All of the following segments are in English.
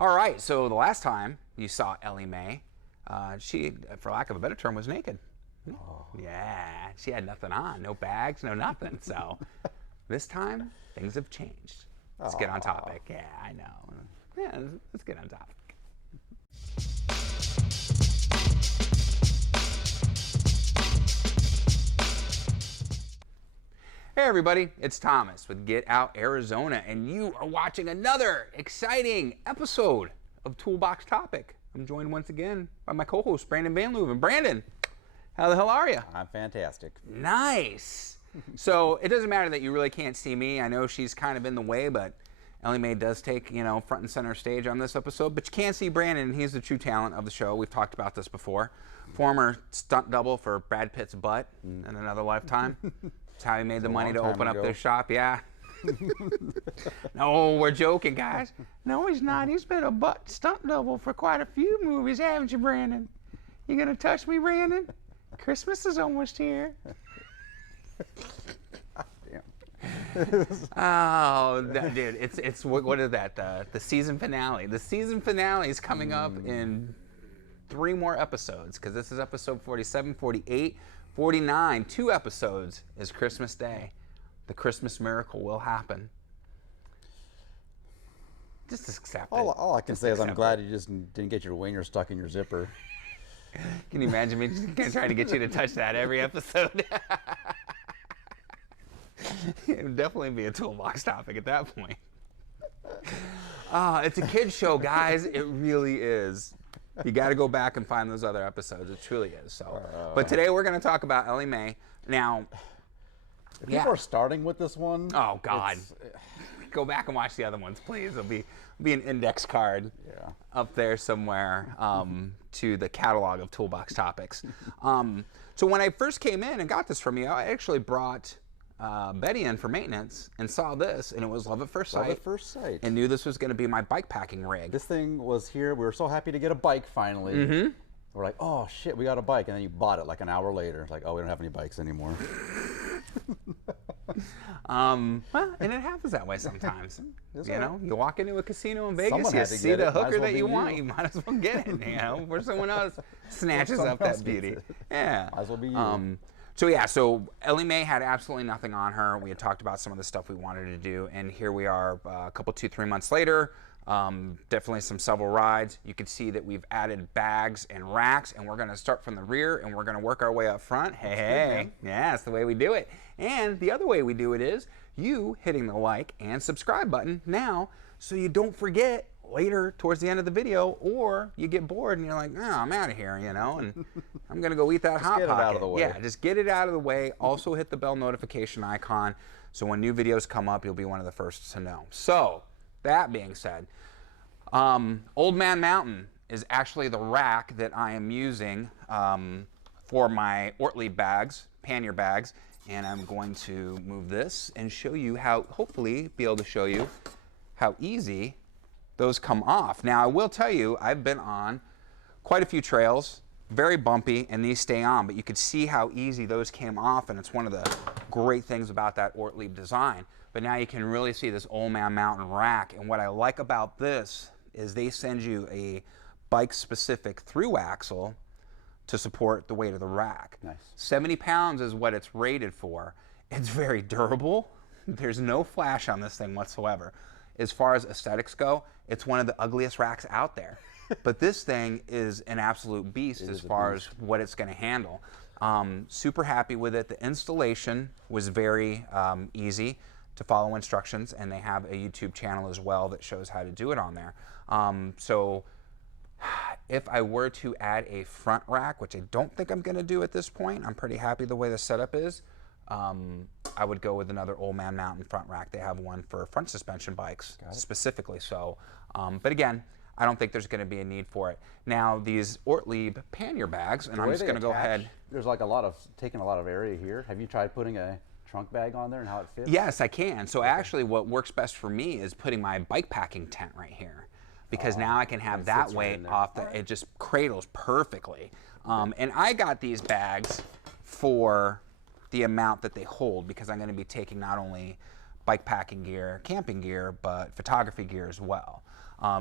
All right, so the last time you saw Ellie Mae, she, for lack of a better term, was naked. Oh. Yeah, she had nothing on, no bags, no nothing. So this time, things have changed. Let's get on topic. Yeah, I know. Yeah, let's get on topic. Hey everybody, it's Thomas with Get Out Arizona, and you are watching another exciting episode of Toolbox Topic. I'm joined once again by my co-host, Brandon Van Leuven. Brandon, how the hell are you? I'm fantastic. Nice. So it doesn't matter that you really can't see me. I know she's kind of in the way, but Ellie Mae does take, front and center stage on this episode. But you can see Brandon, and he's the true talent of the show. We've talked about this before. Former stunt double for Brad Pitt's butt in another lifetime. That's how he made the money to open up this shop, yeah. No, we're joking, guys. No, he's not. He's been a butt stunt double for quite a few movies, haven't you, Brandon? You gonna touch me, Brandon? Christmas is almost here. Oh, dude, it's what is that? The season finale. The season finale is coming up in 3 more episodes, because this is episode 47, 48, 49. 2 episodes is Christmas Day. The Christmas miracle will happen. Just accept it. All I can say is I'm glad you just didn't get your wiener stuck in your zipper. Can you imagine me just trying to get you to touch that every episode? It would definitely be a toolbox topic at that point. It's a kid's show, guys. It really is. You got to go back and find those other episodes. It truly is. So, but today we're going to talk about Ellie Mae. Now, if people are starting with this one, oh God, go back and watch the other ones, please. It'll be an index card up there somewhere to the catalog of toolbox topics. So when I first came in and got this from you, I actually brought Betty in for maintenance and saw this, and it was love at first sight. Love at first sight. And knew this was going to be my bike packing rig. This thing was here. We were so happy to get a bike finally. Mm-hmm. We're like, oh shit, we got a bike, and then you bought it like an hour later. It's like, oh, we don't have any bikes anymore. Well, and it happens that way sometimes. You walk into a casino in Vegas, you see the hooker that you want, you might as well get it, before someone else snatches up that beauty. Yeah. Might as well be you. So Ellie Mae had absolutely nothing on her. We had talked about some of the stuff we wanted to do, and here we are a couple, 2-3 months later. Definitely some several rides. You can see that we've added bags and racks, and we're going to start from the rear, and we're going to work our way up front. Hey, yeah, that's the way we do it. And the other way we do it is you hitting the like and subscribe button now, so you don't forget later towards the end of the video, or you get bored and you're like, I'm out of here, and I'm going to go eat that Hot Pocket. Get it out of the way. Yeah, just get it out of the way. Also hit the bell notification icon, so when new videos come up, you'll be one of the first to know. So, that being said, Old Man Mountain is actually the rack that I am using for my Ortlieb bags, pannier bags, and I'm going to move this and show you how, hopefully be able to show you how easy those come off. Now, I will tell you, I've been on quite a few trails, very bumpy, and these stay on, but you could see how easy those came off, and it's one of the great things about that Ortlieb design. But now you can really see this Old Man Mountain rack, and what I like about this is they send you a bike-specific through axle to support the weight of the rack. Nice. 70 pounds is what it's rated for. It's very durable. There's no flash on this thing whatsoever. As far as aesthetics go, it's one of the ugliest racks out there. But this thing is an absolute beast as far as what it's going to handle. Super happy with it. The installation was very easy to follow instructions, and they have a YouTube channel as well that shows how to do it on there. So if I were to add a front rack, which I don't think I'm going to do at this point, I'm pretty happy the way the setup is. I would go with another Old Man Mountain front rack. They have one for front suspension bikes specifically. So, but again, I don't think there's going to be a need for it. Now, these Ortlieb pannier bags, and I'm just going to go ahead. There's like taking a lot of area here. Have you tried putting a trunk bag on there and how it fits? Yes, I can. So actually what works best for me is putting my bike packing tent right here, because now I can have that weight off. It just cradles perfectly. And I got these bags for the amount that they hold, because I'm going to be taking not only bike packing gear, camping gear, but photography gear as well.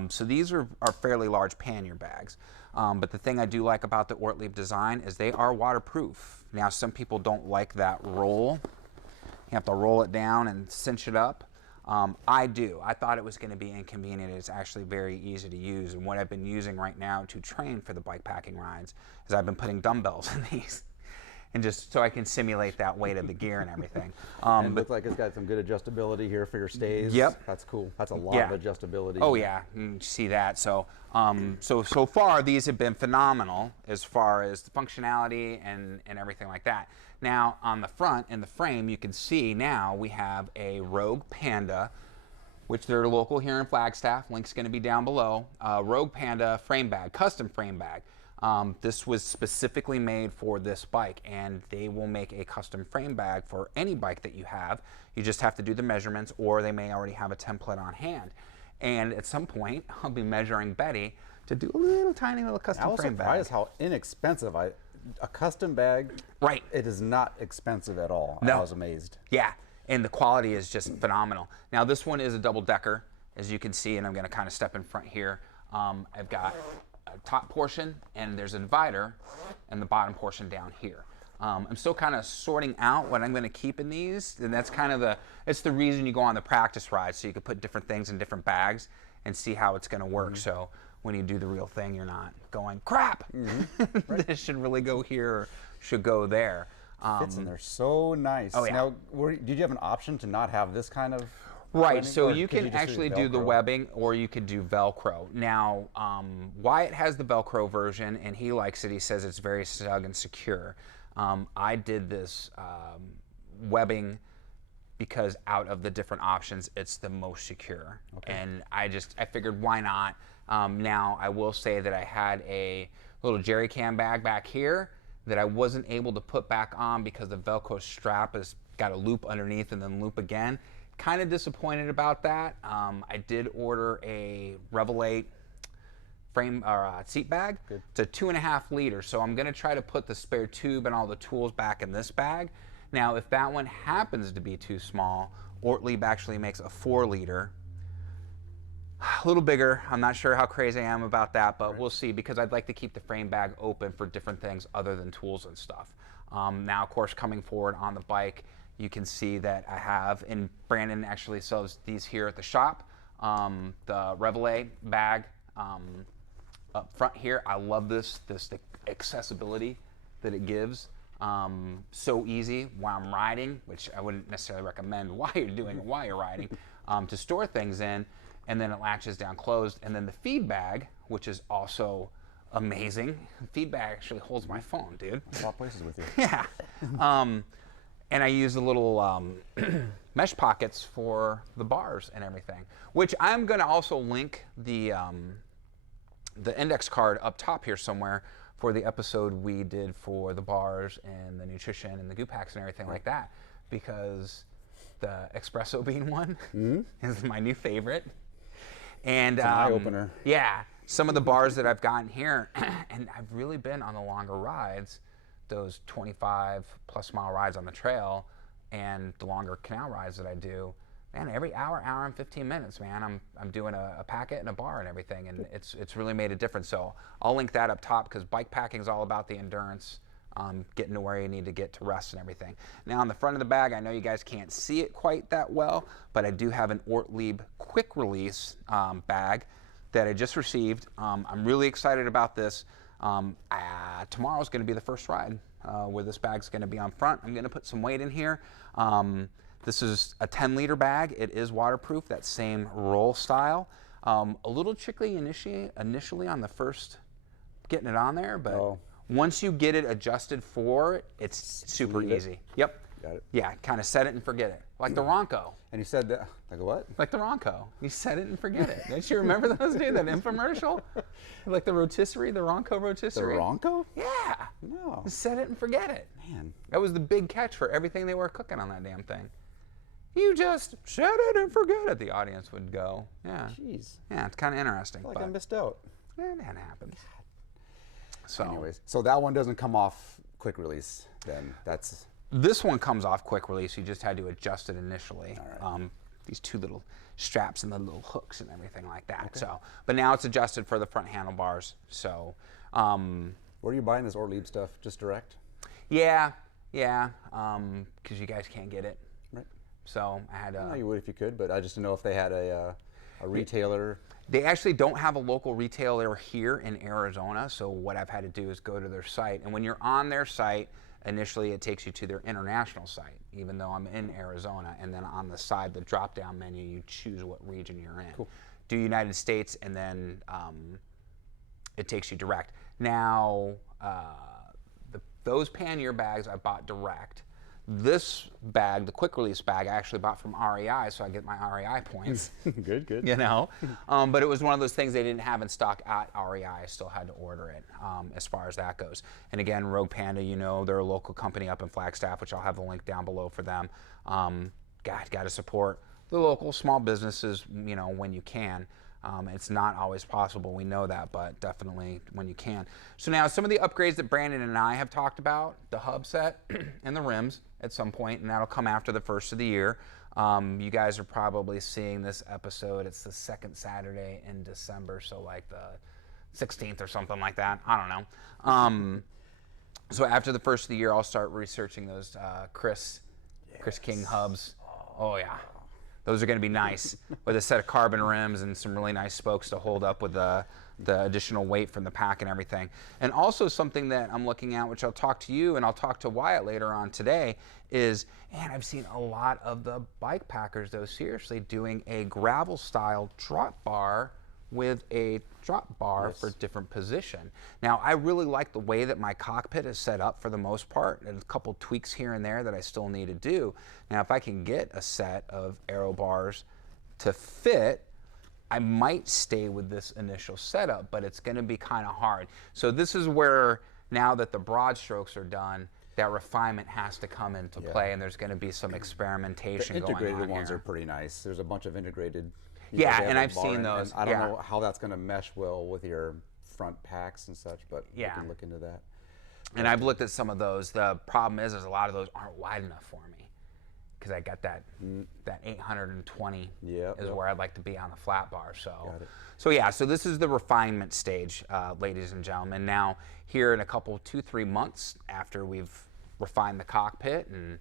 So these are fairly large pannier bags. But the thing I do like about the Ortlieb design is they are waterproof. Now, some people don't like that roll. You have to roll it down and cinch it up. I do. I thought it was going to be inconvenient. It's actually very easy to use. And what I've been using right now to train for the bike packing rides is I've been putting dumbbells in these. And just so I can simulate that weight of the gear and everything. And it looks like it's got some good adjustability here for your stays. Yep. That's cool. That's a lot of adjustability. Oh yeah, you can see that. So, so far these have been phenomenal as far as the functionality and everything like that. Now on the front, in the frame, you can see now we have a Rogue Panda, which they're local here in Flagstaff. Link's going to be down below. Rogue Panda frame bag, custom frame bag. This was specifically made for this bike, and they will make a custom frame bag for any bike that you have. You just have to do the measurements, or they may already have a template on hand. And at some point, I'll be measuring Betty to do a little tiny little custom frame bag. I was surprised how inexpensive a custom bag. Right. It is not expensive at all. No. I was amazed. Yeah, and the quality is just phenomenal. Now this one is a double decker, as you can see, and I'm going to kind of step in front here. I've got a top portion, and there's a divider, and the bottom portion down here. I'm still kind of sorting out what I'm going to keep in these, and that's kind of it's the reason you go on the practice ride, so you can put different things in different bags and see how it's going to work. So when you do the real thing, you're not going, crap, right. This should really go here, or should go there. Fits in there so nice. Oh, yeah. Now, did you have an option to not have this kind of Right, webbing, so or you could can just actually do the webbing, or you could do Velcro. Now, Wyatt has the Velcro version, and he likes it. He says it's very snug and secure. I did this webbing because out of the different options, it's the most secure. Okay. And I figured, why not? Now, I will say that I had a little jerry can bag back here that I wasn't able to put back on because the Velcro strap has got a loop underneath and then loop again. Kind of disappointed about that. I did order a Revel 8 frame or seat bag. Good. It's a 2.5 liter, so I'm gonna try to put the spare tube and all the tools back in this bag. Now, if that one happens to be too small, Ortlieb actually makes a 4 liter. A little bigger. I'm not sure how crazy I am about that, but we'll see, because I'd like to keep the frame bag open for different things other than tools and stuff. Now, of course, coming forward on the bike, you can see that I have, and Brandon actually sells these here at the shop, the Revel 8 bag up front here. I love the accessibility that it gives. So easy while I'm riding, which I wouldn't necessarily recommend while you're doing it while you're riding, to store things in, and then it latches down closed. And then the feed bag, which is also amazing. The feed bag actually holds my phone, dude. A lot of places with you. Yeah. And I use the little mesh pockets for the bars and everything, which I'm going to also link the index card up top here somewhere for the episode we did for the bars and the nutrition and the goo packs and everything like that, because the espresso bean one is my new favorite. And it's an eye-opener. Yeah, some of the bars that I've gotten here, and I've really been on the longer rides, those 25 plus mile rides on the trail and the longer canal rides that I do, man, every hour and 15 minutes, man, I'm doing a packet and a bar and everything, and it's really made a difference. So I'll link that up top, because bike packing is all about the endurance, getting to where you need to get to rest and everything. Now on the front of the bag, I know you guys can't see it quite that well, but I do have an Ortlieb quick release bag that I just received. I'm really excited about this. Tomorrow's going to be the first ride where this bag's going to be on front. I'm going to put some weight in here. This is a 10 liter bag. It is waterproof, that same roll style. A little tricky initially on the first getting it on there, but once you get it adjusted for it, it's super easy. Yep. Got it. Yeah, kind of set it and forget it. Like the Ronco. And you said that, like what? Like the Ronco. You set it and forget it. Don't you remember those, dude? That infomercial? Like the rotisserie, the Ronco rotisserie. The Ronco? Yeah. No. You set it and forget it. Man. That was the big catch for everything they were cooking on that damn thing. You just set it and forget it, the audience would go. Yeah. Jeez. Yeah, it's kind of interesting. I feel like I missed out. Yeah, that happens. So, anyways, so that one doesn't come off quick release then. This one comes off quick release. You just had to adjust it initially. All right. these two little straps and the little hooks and everything like that. So, but now it's adjusted for the front handlebars. So, where are you buying this Ortlieb stuff? Just direct? yeah, because you guys can't get it. Right. So I had. I know you would if you could, but I just didn't know if they had a retailer. They actually don't have a local retailer here in Arizona, so what I've had to do is go to their site. And when you're on their site, initially it takes you to their international site, even though I'm in Arizona. And then on the side, the drop-down menu, you choose what region you're in. Cool. Do United States, and then it takes you direct. Now, those pannier bags I bought direct. This bag, the quick release bag, I actually bought from REI, so I get my REI points. Good. You know, but it was one of those things they didn't have in stock at REI. I still had to order it as far as that goes. And again, Rogue Panda, you know, they're a local company up in Flagstaff, which I'll have the link down below for them. Got to support the local small businesses, you know, when you can. It's not always possible, we know that, but definitely when you can. So now some of the upgrades that Brandon and I have talked about, the hub set and the rims at some point, and that'll come after the first of the year. You guys are probably seeing this episode. It's the second Saturday in December, so like the 16th or something like that. I don't know. So after the first of the year, I'll start researching those Chris King hubs. Oh yeah. Those are going to be nice with a set of carbon rims and some really nice spokes to hold up with the additional weight from the pack and everything. And also something that I'm looking at, which I'll talk to you and I'll talk to Wyatt later on today, is, and I've seen a lot of the bike packers, though, seriously doing a gravel style drop bar with a drop bar for different position. Now, I really like the way that my cockpit is set up for the most part. There's a couple tweaks here and there that I still need to do. Now, if I can get a set of aero bars to fit, I might stay with this initial setup, but it's gonna be kind of hard. So this is where, now that the broad strokes are done, that refinement has to come into play, and there's gonna be some experimentation going on here. The integrated ones are pretty nice. There's a bunch of integrated. Yeah, and I've seen those. I don't know how that's going to mesh well with your front packs and such, but we can look into that. And I've looked at some of those. The problem is a lot of those aren't wide enough for me, because I got that 820 is where I'd like to be on the flat bar. So yeah, so this is the refinement stage, ladies and gentlemen. Now, here in a couple, 2-3 months after we've refined the cockpit and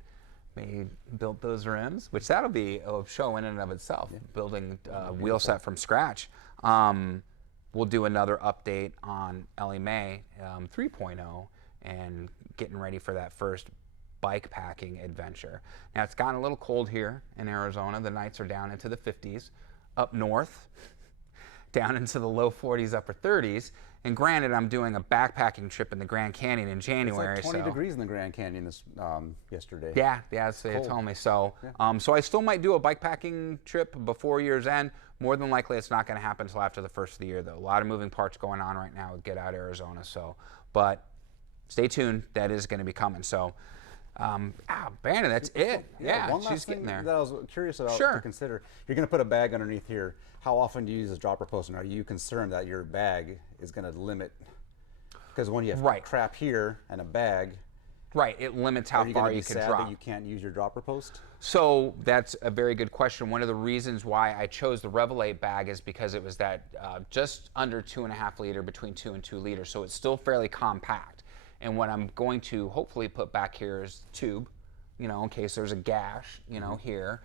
built those rims, which that'll be a show in and of itself, building a wheel set from scratch. We'll do another update on Ellie Mae 3.0 and getting ready for that first bike packing adventure. Now, it's gotten a little cold here in Arizona. The nights are down into the 50s. Up north, down into the low 40s, upper 30s. And granted, I'm doing a backpacking trip in the Grand Canyon in January. It's like 20 degrees in the Grand Canyon this yesterday. Yeah, that's what they told me. So, so I still might do a bikepacking trip before year's end. More than likely, it's not going to happen until after the first of the year, though. A lot of moving parts going on right now with Get Out Arizona. So, but stay tuned. That is going to be coming. So, Brandon, that's it. Yeah, one last she's getting there. That I was curious about to consider. You're going to put a bag underneath here. How often do you use a dropper post, and are you concerned that your bag is going to limit? Because when you have crap here and a bag, it limits how far you can drop. That you can't use your dropper post? So that's a very good question. One of the reasons why I chose the Revelate bag is because it was that just under 2.5 liter, between 2 and 2 liters. So it's still fairly compact. And what I'm going to hopefully put back here is tube, you know, in case there's a gash, you know, here.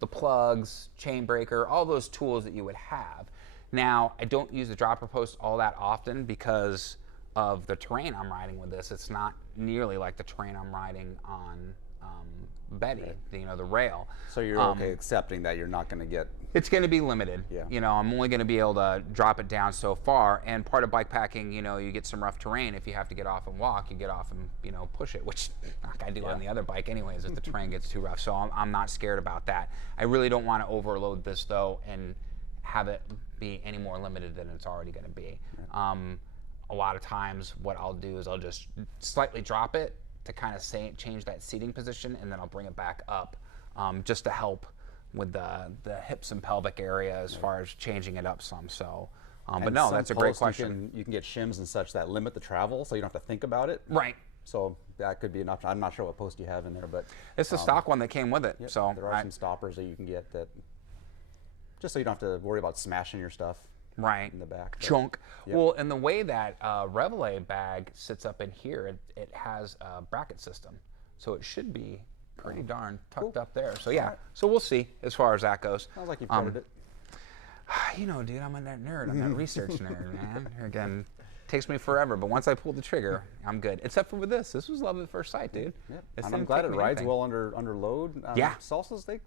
The plugs, chain breaker, all those tools that you would have. Now, I don't use the dropper post all that often because of the terrain I'm riding with this. It's not nearly like the terrain I'm riding on Betty, you know, the rail. So you're okay accepting that you're not going to get... It's going to be limited. Yeah. You know, I'm only going to be able to drop it down so far. And part of bike packing, you know, you get some rough terrain. If you have to get off and walk, you get off and, you know, push it, which like I do on the other bike anyways if the terrain gets too rough. So I'm not scared about that. I really don't want to overload this, though, and have it be any more limited than it's already going to be. A lot of times what I'll do is I'll just slightly drop it to kind of change that seating position, and then I'll bring it back up just to help with the hips and pelvic area as far as changing it up some. So, but no, that's a great question. You can get shims and such that limit the travel, so you don't have to think about it. Right. So that could be an option. I'm not sure what post you have in there, but it's the stock one that came with it. Yep, So there are some stoppers that you can get that, just so you don't have to worry about smashing your stuff. Right. In the back. Chunk. Yep. Well, and the way that Reveille bag sits up in here, it has a bracket system, so it should be pretty darn tucked up there. So yeah, so we'll see as far as that goes. Sounds like you've covered it. You know, dude, I'm a nerd. I'm that research nerd, man. Again, takes me forever, but once I pull the trigger, I'm good. Except for with this. This was love at first sight, dude. Yep. And I'm glad it rides well under load. Yeah. Salsas, dude,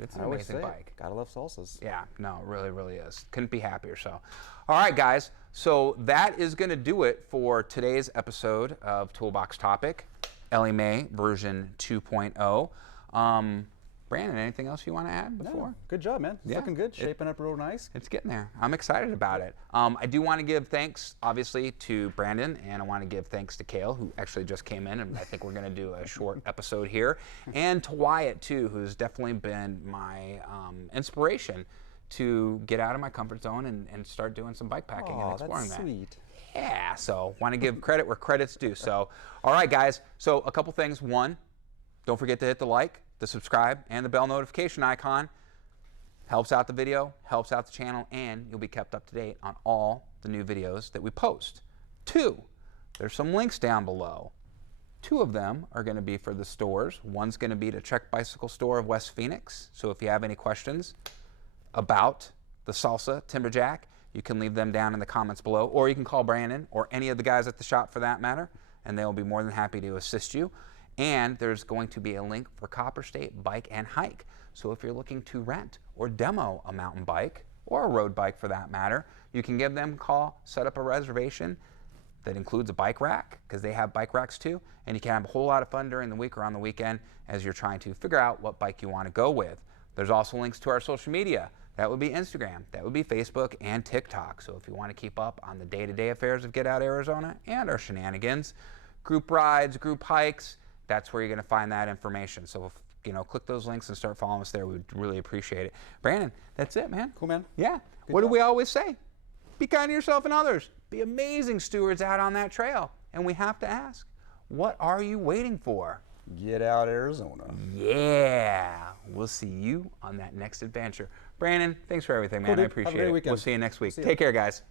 it's an amazing bike. Gotta love Salsas. Yeah, no, it really, really is. Couldn't be happier. So, all right, guys. So that is going to do it for today's episode of Toolbox Topic, Ellie Mae version 2.0. Brandon, anything else you want to add before? No, good job, man. It's looking good, shaping up real nice. It's getting there. I'm excited about it. I do want to give thanks, obviously, to Brandon, and I want to give thanks to Kale, who actually just came in, and I think we're going to do a short episode here, and to Wyatt, too, who's definitely been my inspiration to get out of my comfort zone and start doing some bike packing and exploring that's sweet. Yeah, so want to give credit where credit's due. So, all right, guys. So a couple things. One, don't forget to hit the like, the subscribe, and the bell notification icon. Helps out the video, helps out the channel, and you'll be kept up to date on all the new videos that we post. Two, there's some links down below. Two of them are going to be for the stores. One's going to be to Trek Bicycle Store of West Phoenix. So if you have any questions about the Salsa Timberjack, you can leave them down in the comments below, or you can call Brandon or any of the guys at the shop for that matter, and they'll be more than happy to assist you. And there's going to be a link for Copper State Bike and Hike. So if you're looking to rent or demo a mountain bike, or a road bike for that matter, you can give them a call, set up a reservation that includes a bike rack, because they have bike racks too, and you can have a whole lot of fun during the week or on the weekend as you're trying to figure out what bike you want to go with. There's also links to our social media. That would be Instagram, that would be Facebook, and TikTok. So if you want to keep up on the day-to-day affairs of Get Out Arizona and our shenanigans, group rides, group hikes, that's where you're going to find that information. So, click those links and start following us there. We'd really appreciate it. Brandon, that's it, man. Cool, man. Yeah. What do we always say? Be kind to yourself and others. Be amazing stewards out on that trail. And we have to ask, what are you waiting for? Get Out Arizona. Yeah. We'll see you on that next adventure. Brandon, thanks for everything, man. Cool, I appreciate have a great it. weekend. We'll see you next week. See ya. Take care, guys.